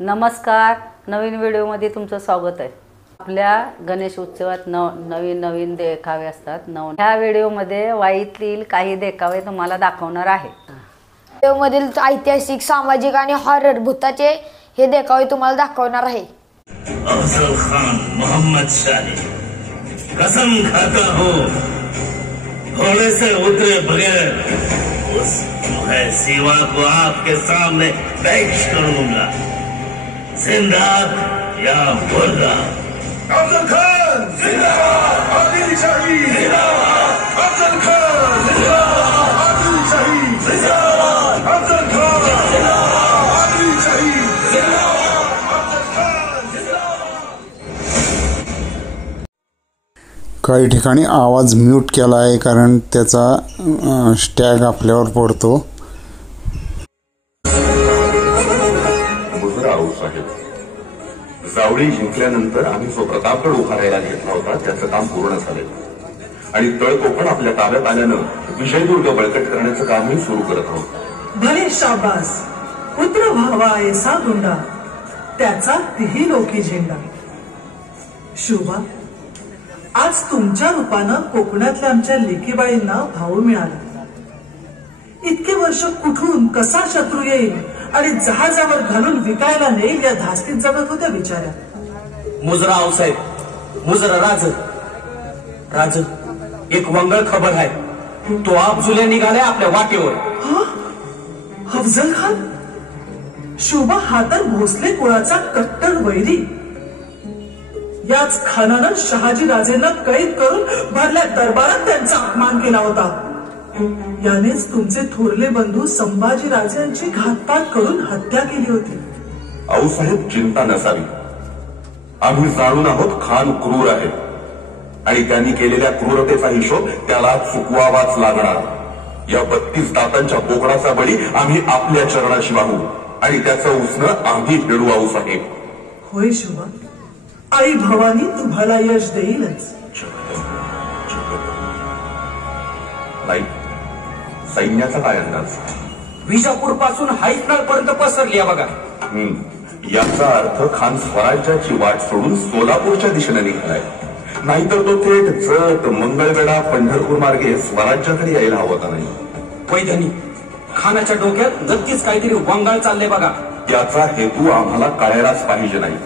नमस्कार, नवीन व्हिडिओमध्ये तुमचं स्वागत आहे। आपल्या गणेश उत्सवात नवीन देखावे असतात। ह्या व्हिडिओमध्ये वाईतील काही देखावे तुम्हाला दाखवणार आहे। व्हिडिओमधील ऐतिहासिक, सामाजिक आणि हॉरर भूताचे हे देखावे तुम्हाला दाखवणार आहे। अफजल खान मोहम्मद शाही कसम खाता हो घोड़े से उतरे बगैर उस सिवा को आपके सामने पेश करूंगा, जिंदा या मुर्दा। अफजल खान जिंदाबाद, आदिल शाही जिंदाबाद, अफजल खान जिंदाबाद, आदिल शाही जिंदाबाद, अफजल खान जिंदाबाद, आदिल शाही जिंदाबाद, अफजल खान जिंदाबाद। काही ठिकाणी आवाज म्यूट केला आहे कारण त्याचा स्टॅग आपल्यावर पडतो। जावळी जिंकल्यानंतर आम्ही जो प्रतापगड उभारायला घेतला होता त्याचं काम पूर्ण झालं आणि तळकोकण आपल्या ताब्यात आल्यानं विजयदुर्ग बळकट करण्याचं कामही सुरू करत आहोत। भले शाबास, पुत्र व्हावा ऐसा गुंडा, त्याचा तिही लोकी झेंडा। शोभा, आज तुमच्या रूपानं कोकणातल्या आमच्या लेकीबाईंना भाऊ मिळाला। इतके वर्ष कुठून कसा शत्रू येईल आणि जहाजावर घालून विकायला नेईल या धास्तीत जगत होत्या बिचाऱ्या। मुजरा आऊसाहेब, मुजरा राज एक वंगळ खबर आहे, तो आप जुले निघाले आपल्या वाटेवर। अफजल खान? शोभा हा तर भोसले कुळाचा कट्टर वैरी। याच खानानं शहाजी राजेंना कैद करून भरल्या दरबारात त्यांचा अपमान केला होता। यानेच तुमचे थोरले बंधू संभाजी राजांची घातपात करून हत्या केली होती। आऊसाहेब, चिंता नसावी, आम्ही जाणून आहोत खान क्रूर आहे आणि त्यांनी केलेल्या क्रूरतेचा हिशोब त्याला चुकवावाच लागणार। या 32 दातांच्या बोकडाचा बळी आम्ही आपल्या चरणाशी वाहू आणि त्याचं उसणं आम्ही फेडू। आऊसाहेब होय शोभा, आई भवानी तुम्हाला यश देईलच। नाही, सैन्याचा काय अंदाज? विजापूर पासून हायसनाळ पर्यंत पसरली बघा। याचा अर्थ खान स्वराज्याची वाट सोडून सोलापूरच्या दिशेने निघालाय, नाहीतर तो थेट जत, मंगळवेढा, पंढरपूर मार्गे स्वराज्याकडे यायला हवा होता। नाही वैधनी, खानाच्या डोक्यात नक्कीच काहीतरी वंगाळ चालले बघा। त्याचा हेतू आम्हाला कळायलाच पाहिजे नाही।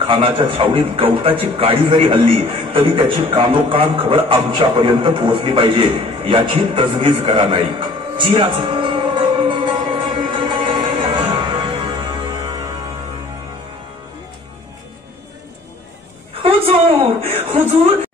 खानाच्या छावणीत गवताची गाडी जरी हल्ली तरी त्याची कानोकान खबर आमच्यापर्यंत पोहोचली पाहिजे याची तजवीज करा। नाही जिराज, हुजूर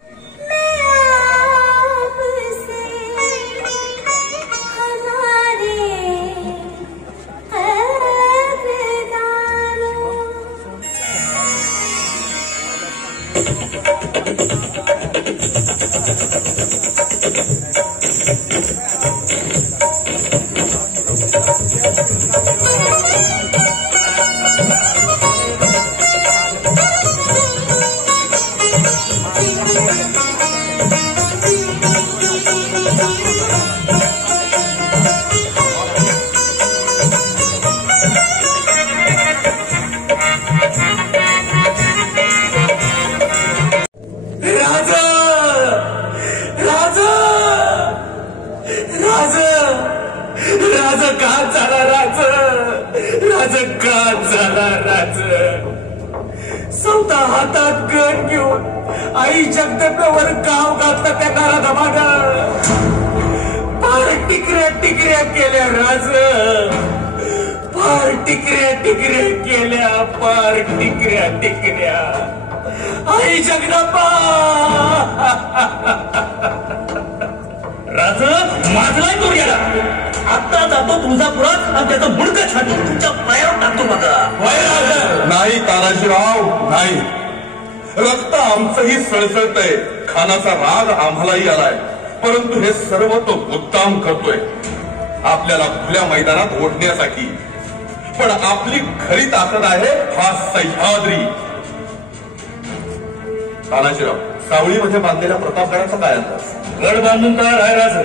सौता हातात गण घेऊन आई जगदंबेवर गाव घातलं त्या घराधमाग। फार टिकऱ्या केल्या राज, फार टिकऱ्या केल्या, फार टिकऱ्या। आई जगदंबा राज माझलाय तो गेला, आता जातो तुळजापुरात आणि त्याचं मुडकं छाटून तुमच्या पायावर टाकतो बघा। नाही तानाजीराव, नाही, रक्त आमचंही सळसळतंय, खानाचा राग आम्हालाही आलाय, परंतु हे सर्व तो मुद्दाम करतोय आपल्याला खुल्या मैदानात ओढण्यासाठी। पण आपली खरी ताकद आहे हा सह्याद्री। तानाजीराव, सावळीमध्ये बांधलेल्या प्रतापगडाचा काय अंदाज? गड बांधून तयार आहे राज,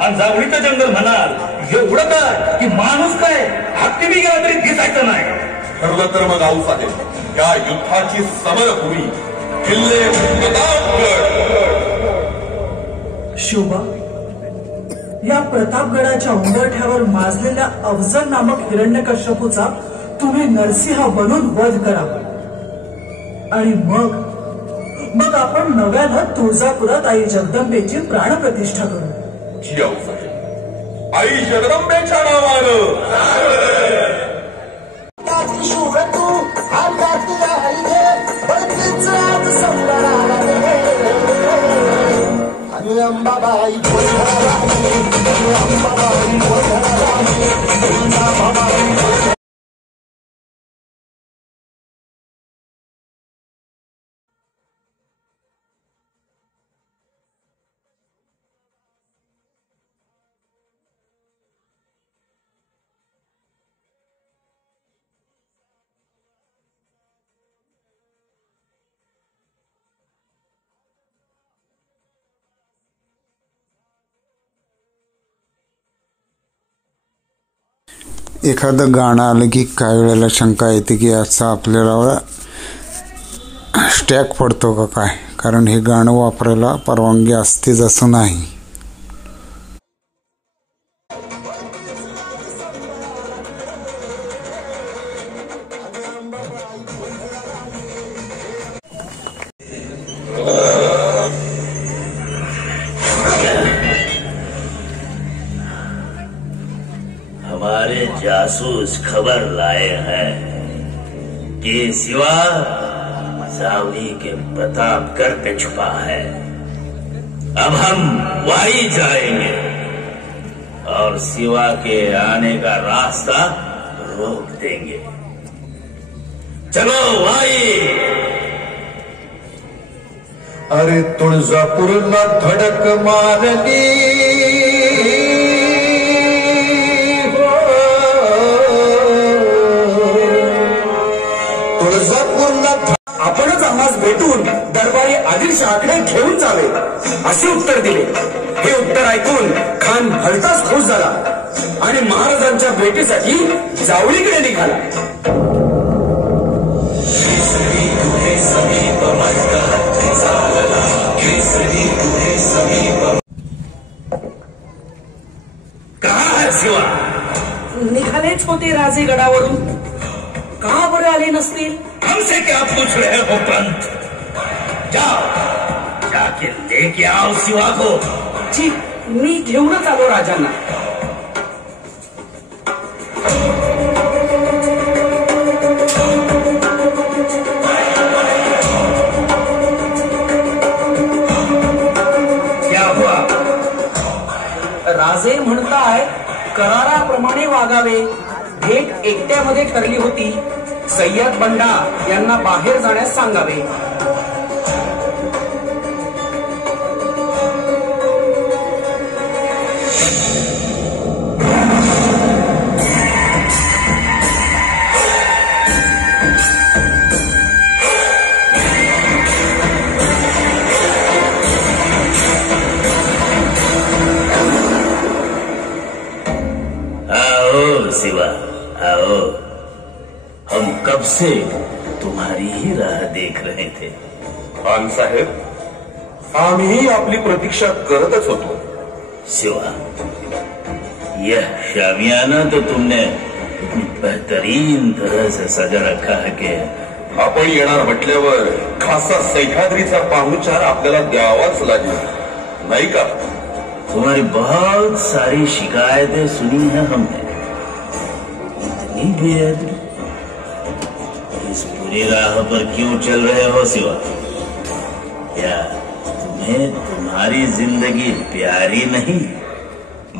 आणि जावळीचं जंगल म्हणाल एवढं काय की माणूस काय हत्ती बी गेला तरी दिसायचं नाही। ठरलं तर मग आऊसाहेब या युद्धाची समरभूमी किल्ले प्रतापगड. शोभा, या प्रतापगडाच्या उंबरठ्यावर माजलेल्या अफजल नामक हिरण्यकश्यपूचा तुम्ही नरसिंह बनून वध करा आणि मग आपण नव्यानं तुळजापुरात आई जगदंबेची प्राणप्रतिष्ठा करू. जी आऊसाहेब, आई जगदंबेच्या नावानं. एखादं गाणं आलं की काही वेळेला शंका येते की याचा आपल्याला स्टॅग पडतो का काय, कारण हे गाणं वापरायला परवानगी असतेच असं नाही. हमारे जासूस खबर लाए हैं कि शिवा सावली के प्रतापगढ़ पे छुपा है. अब हम वहीं जाएंगे और शिवा के आने का रास्ता रोक देंगे. चलो भाई. अरे तुळजापूरला धडक मारली, आपणच आम्हास भेटून दरबारी आदिलशहाकडे घेऊन जावे असे उत्तर दिले. हे उत्तर ऐकून खान भलताच खुश झाला आणि महाराजांच्या भेटीसाठी जावळीकडे निघाला. कहा है शिवा? निघालेच होते राजेगडावरून. का बरे आले नसतील? हमसे क्या पूछ रहे हो पंत? जाओ, जाके लेके आओ शिवा को. जी, मी घेऊनच आलो राजांना. क्या हुआ? राजे म्हणताय कराराप्रमाणे वागावे. भेट एकट्यामध्ये ठरली होती. सय्यद बंडा यांना बाहेर जाण्यास सांगावे. आओ शिवा, आओ. हम कब से तुम्हारी ही राह देख रहे थे. खान साहेब, आम्ही आपली प्रतीक्षा करतच होतो. शिवा, यह शामियाना तो तुमने इतनी बेहतरीन तरह से सजा रखा है कि आपण येणार म्हटल्यावर खासा सह्याद्रीचा पाहुणचार आपल्याला द्यावाच लागेल, नाही का? तुम्हारी बहुत सारी शिकायतें सुनी है हमने. इतनी बेअदबी. इस बुरी राह पर क्यों चल रहे हो शिवा? क्या तुम्हें तुम्हारी जिंदगी प्यारी नहीं?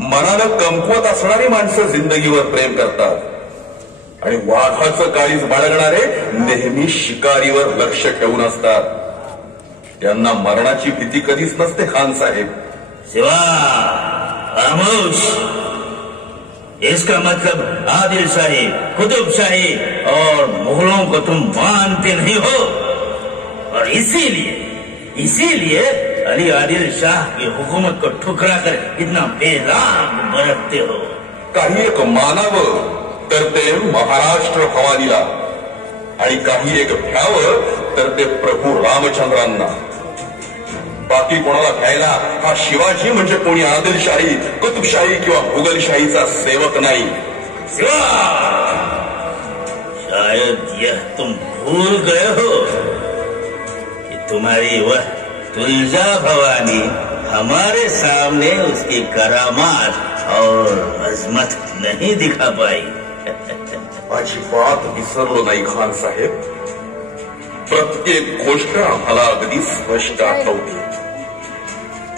मनानं कमकुवत असणारी माणसं जिंदगीवर प्रेम करतात आणि वाघाचं काळीज बाळगणारे नेहमी शिकारीवर लक्ष ठेवून असतात. त्यांना मरणाची भीती कधीच नसते. खान साहेब, शिवा, खामोश. इसका मतलब आदिल शाही, कुतुब शाही और मुगलों को तुम मानते नहीं हो और इसीलिए अली आदिल शाह की हुकूमत को ठुकरा कर इतना बेलाग बरतते हो. काही एक मानावं तर ते महाराष्ट्र हवालीला आणि काही एक भ्यावं तर ते प्रभू रामचंद्रांना. बाकी कोणाला घ्यायला हा शिवाजी म्हणजे कोणी आदिलशाही, कुतुबशाही किंवा मुघलशाहीचा सेवक नाही. शायद यह तुम भूल गए हो कि तुम्हारी वह तुलजा भवानी हमारे सामने उसकी करामात और अजमत नहीं दिखा पाई. अजिबात विसरलो नाही खान साहेब. प्रत्येक गोष्ट आम्हाला अगदी स्पष्ट आठवते.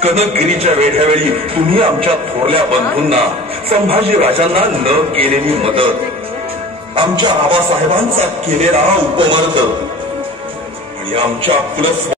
कनकगिरीच्या वेढ्यावेळी तुम्ही आमच्या थोरल्या बंधूंना, संभाजी राजांना न केलेली मदत, आमच्या आबासाहेबांचा केलेला उपमर्द आणि आमच्या प्लस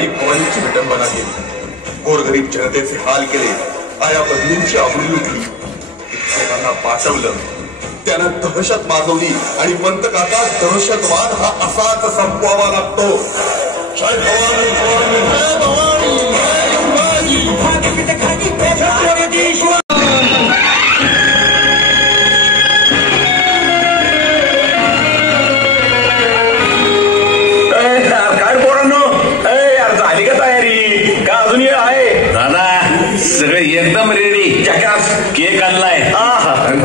ऐकवानीची विटंबना केली. गोरगरीब जनतेचे हाल केले. आया बहिणींची आबरू लुटली. शिक्षकांना पाठवलं. त्यानं दहशत माजवली आणि पंत काका दहशतवाद हा असाच संपवावा लागतो. जय भवानी, भवानी, जय भवानी, काय पोरांनो, यार झाली का तयारी का अजून आहे? दादा सगळं एकदम रेडी. केक आणलाय.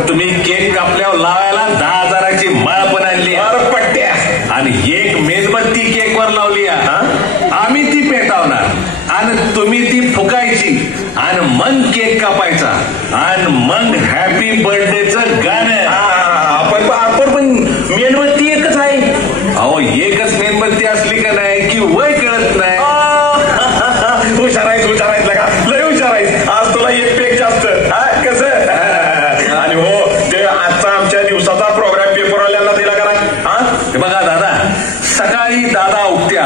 तुम्ही केक कापल्यावर लावायला 10,000ची माळ पण आणली. पट्ट्या आणि एक मेणबत्ती केक वर लावली. आम्ही ती पेटावणार आणि तुम्ही ती फुकायची आणि मग केक कापायचा आणि मग हॅपी बर्थडेचं गाणं. पण मेणबत्ती एकच आहे. अहो एकच मेणबत्ती असली का नाही की वय कळत नाही. हुशार आहेस लगा, लय हुशार आहेस. आज तुला एक पेक जास्त. कसं? आणि हो ते आजचा आमच्या दिवसाचा प्रोग्राम पेपरवाल्यांना दिला करा. हे बघा दादा, सकाळी दादा उठत्या,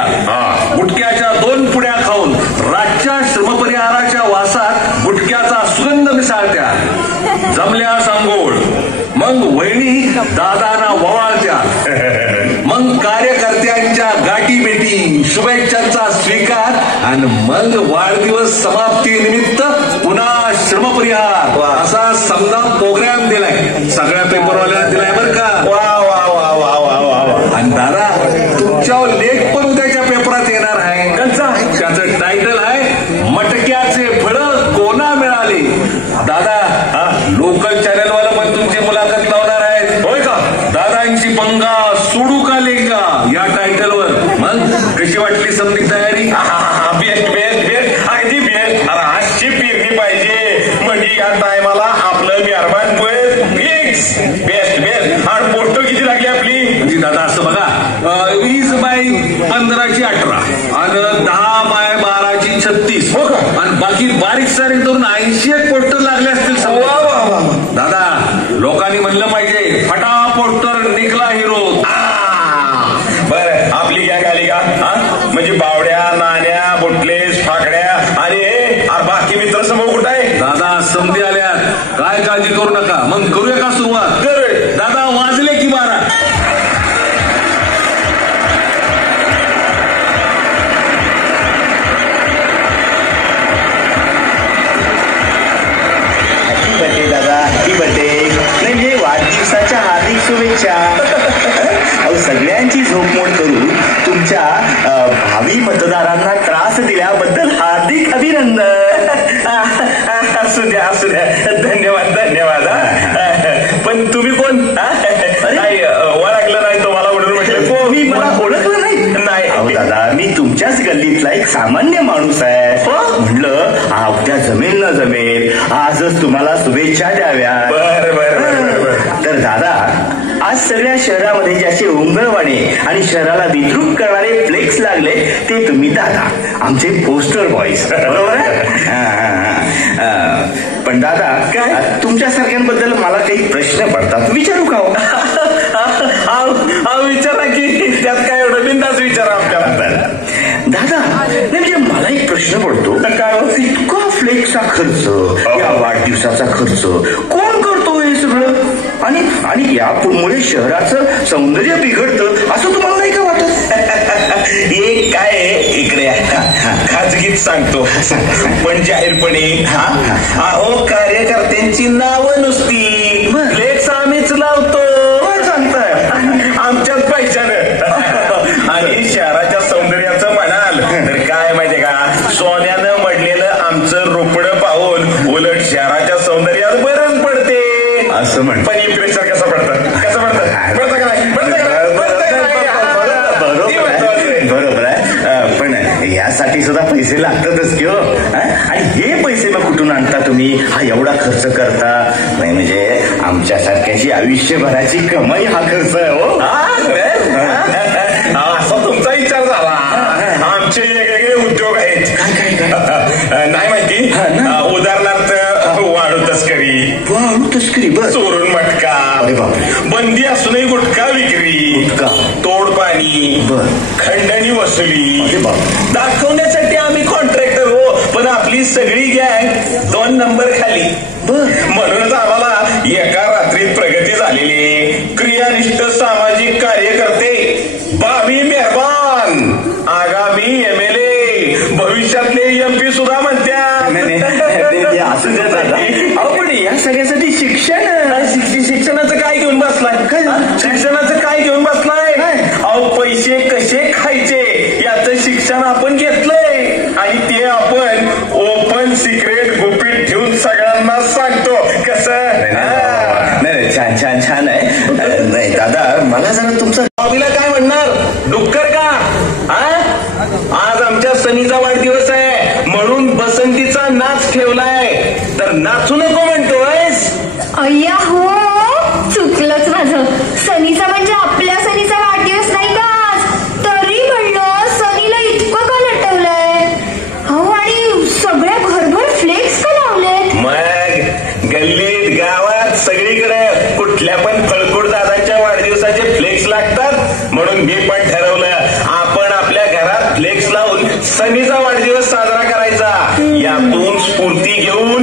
गुटख्याच्या 2 पुड्या खाऊन रातच्या श्रमपरिहाराच्या वासात गुटख्याचा सुगंध मिसाळत्या. जमल्या सांगोळ. मग वहिनी दादांना ववाळत्या. मग कार्यकर्त्यांच्या गाठी भेटी, शुभेच्छांचा स्वीकार आणि मग वाढदिवस समाप्ती निमित्त पुन्हा श्रमपरिहार असा समजा प्रोग्राम दिलाय. सगळ्या पेपरवाल्यांना दिलाय बरं का. वा वा वा वा वा वा वा. आणि दादा तुमच्यावर लेख पण उद्याच्या पेपरात येणार आहे. त्याचं टायटल आहे मटक्याचे फळ कोणा मिळाले. दादा लोकल चॅनलवाला पण तुमची मुलाखत लावणार आहेत. होय का? दादांची पंगा सोडू का लेका या टायटलवर. मग कशी वाटली समधी तयारी? बेस्ट बेस्ट बेस्ट अगदी बेस्ट. अरे आजची पेरणी पाहिजे म्हणजे या टायमाला आपलं मेहरबान फिक्स. Best best. आणि पोस्ट किती लागली आपली? म्हणजे दादा असं बघा, 20/15 आणि 10/12 36. हो का? आणि बाकी बारीक सारीक करून 81 पोस्टर लागले असतील. दादा लोकांनी म्हणलं पाहिजे फटा पोस्टर निघला हिरो. बरं आपली गॅग आली का? म्हणजे बावड्या, नाण्या, बुटलेस, फाकड्या आणि बाकी मित्र समोर कुठं आहे? दादा समधी आल्यात, काय काळजी करू नका. मग करूया का सुरुवात? दादा वाजले की 12. Happy birthday. म्हणजे वाढदिवसाच्या हार्दिक शुभेच्छा. अहो सगळ्यांची झोपमोड करून तुमच्या भावी मतदारांना त्रास दिल्याबद्दल हार्दिक अभिनंदन. असू द्या धन्यवाद धन्यवाद. पण तुम्ही कोण? नाही ओळखलं नाही तुम्हाला म्हणून म्हटलं. मी मला ओळखलं नाही. दादा मी तुमच्याच गल्लीतला एक सामान्य माणूस आहे. म्हणलं हा उद्या जमेल न जमेल आजच तुम्हाला शुभेच्छा द्याव्या. बरं. तर दादा आज सगळ्या शहरामध्ये ज्याचे उंगळवाणे आणि शहराला विद्रूप करणारे फ्लेक्स लागले ते तुम्ही दादा आमचे पोस्टर बॉईज बरोबर आहे. पण दादा काय तुमच्यासारख्यांबद्दल मला काही प्रश्न पडतात विचारू का? हा विचारा की त्यात काय एवढं बिंदास विचारा आपल्याला. दादा म्हणजे मला एक प्रश्न पडतो काय इतका फ्लेक्सचा खर्च या वाढदिवसाचा खर्च कोण करतो हे सगळं? आणि यामुळे शहराचं सौंदर्य बिघडतं असं तुम्हाला नाही का वाटत? एक काय इकडे खाजगीत सांगतो पण जाहीरपणे अहो कार्यकर्त्यांची नावं नुसती फ्लेक्स आम्हीच लावतो सांगताय आमच्याच पैशानं. आणि शहराच्या सौंदर्याचं म्हणाल तर काय माहितीये का सोन्यानं मडलेलं आमचं रोपडं पाहून उलट शहराच्या सौंदर्यात बरंच पडते असं म्हण. पण इम्प्रेशन कसं पडतं बरोबर आहे. पण यासाठी सुद्धा पैसे लागतातच की हो. आणि हे पैसे मग कुठून आणता तुम्ही? हा एवढा खर्च करता नाही म्हणजे आमच्यासारख्याची आयुष्यभराची कमाई हा खर्च आहे हो. असा तुमचा विचार झाला. आमचे वेगवेगळे उद्योग आहेत. नाही माहिती उदाहरणार्थ वाळू तस्करी चोरून मटका बंदी असूनही गुटखा विक्री तोड पाणी खंडणी वसुली दाखवण्यासाठी आम्ही कॉन्ट्रॅक्टर हो. पण आपली सगळी गँग 2 नंबर खाली. म्हणूनच आम्हाला एका रात्रीत प्रगती झालेली क्रियानिष्ठ सामाजिक कार्यकर्ते भावी मेहरबान आगामी MLA भविष्यातले MP सुद्धा म्हणत्या. असं पण या सगळ्यासाठी शिक्षणाचं काय घेऊन बसलाय? शिक्षणाचं काय घेऊन बसलाय? अहो पैसे कसे खायचे याचं शिक्षण आपण घेतलंय आणि ते आपण ओपन सिक्रेट गुपित ठेवून सगळ्यांना सांगतो. कसं छान आहे. नाही दादा मला जरा तुमचं हॉबीला काय म्हणणार डुक्कर का? आज आमच्या सनीचा वाढदिवस आहे म्हणून बसंतीचा नाच ठेवलाय तर नाचू नको म्हणतोयस? अय्या हो चुकलंच माझं. सनीचा म्हणजे आपल्या सनीचा वाढदिवस नाही का आज? तरी म्हणलं सनीला इतकं का नटवलंय? हो आणि सगळ्या घरभर फ्लेक्स का लावलेत? मग गल्लीत गावात सगळीकडे कुठल्या पण फळकुड दादाच्या वाढदिवसाचे फ्लेक्स लागतात म्हणून मी पण ठरवलं आपण आपल्या घरात फ्लेक्स लावून सनीचा वाढदिवस साजरा करायचा. यातून स्फूर्ती घेऊन